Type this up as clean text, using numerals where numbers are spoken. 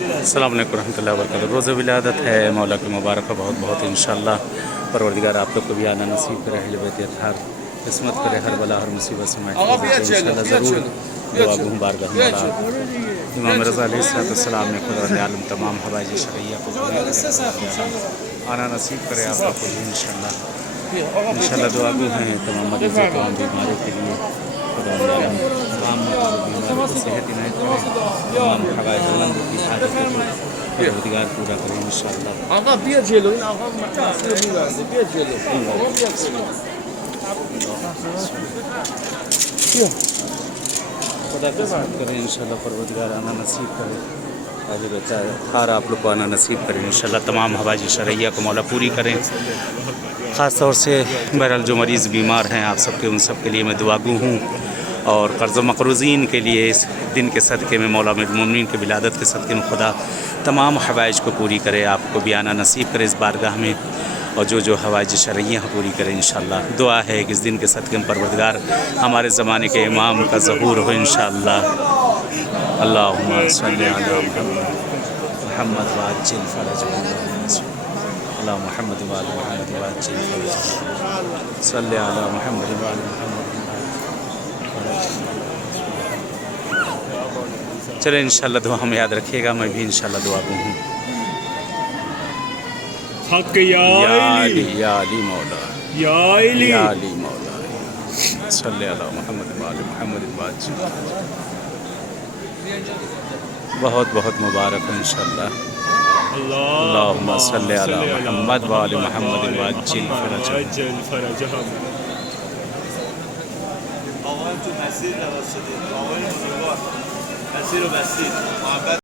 السلام علیکم ورحمۃ اللہ وبرکاتہ۔ روز ولادت ہے مولا کی مبارک ہو بہت بہت انشاءاللہ۔ پروردگار آپ لوگ کو بھی آنا نصیب کرے، اہل بیت اطہار قسمت کرے، ہر بلا ہر مصیبت سے محفوظ رکھے انشاءاللہ۔ ضرور دعا گوں بارگاہ مولا امام رضا علیہ السلام نے خدا عالم تمام حوائج شرعیہ کو آنا نصیب کرے آپ لوگ کو بھی انشاءاللہ۔ انشاءاللہ دعا گو ہیں تمام مریضوں تمام بیماروں کے لیے، خدا عالم تمام بیماروں کو صحت عنایت کرے، تمام حوائج مندوں کی حاجتوں کو پروردگار پورا کرے انشاءاللہ۔ آقا بیا جلو، این آقا مسئله میبنده، بیا جلو آقا بیا جلو. خدا قسمت کرے انشاءاللہ، پروردگار آنا نصیب کرے، اہل بیت اطہار آپ لوگ کو آنا نصیب کرے انشاءاللہ۔ تمام حوائج شرعیہ کو مولا پوری کریں، خاص طور سے بہرحال جو مریض بیمار ہیں آپ سب کے ان سب کے لیے میں دعا گو ہوں، اور قرض و مقروضین کے لیے اس دن کے صدقے میں مولا المومنین کے ولادت کے صدقے میں خدا تمام حوائج کو پوری کرے، آپ کو بھی آنا نصیب کرے اس بارگاہ میں، اور جو حوائج شرعیہ پوری کرے انشاءاللہ۔ دعا ہے کہ اس دن کے صدقے میں پروردگار ہمارے زمانے کے امام کا ظہور ہو انشاءاللہ۔ اللہم صلی علی محمد وعجل فرجہ، اللہم محمد وعلی محمد وعجل فرجہ، صلی علی محمد وعلی محمد۔ چلیں انشاءاللہ دعا ہم یاد رکھیے گا، میں بھی انشاءاللہ دعا گو ہوں۔ حق یا علی یا علی مولا، یا علی یا علی مولا، صلی علی محمد وعلی محمد وعجل۔ بہت بہت مبارک ہو انشاءاللہ۔ اللہم صلی علی محمد وعلی محمد وعجل فرجہ۔ آقایان تو مسیر توسط آقای بزرگوار مسیر رو بستید. محبت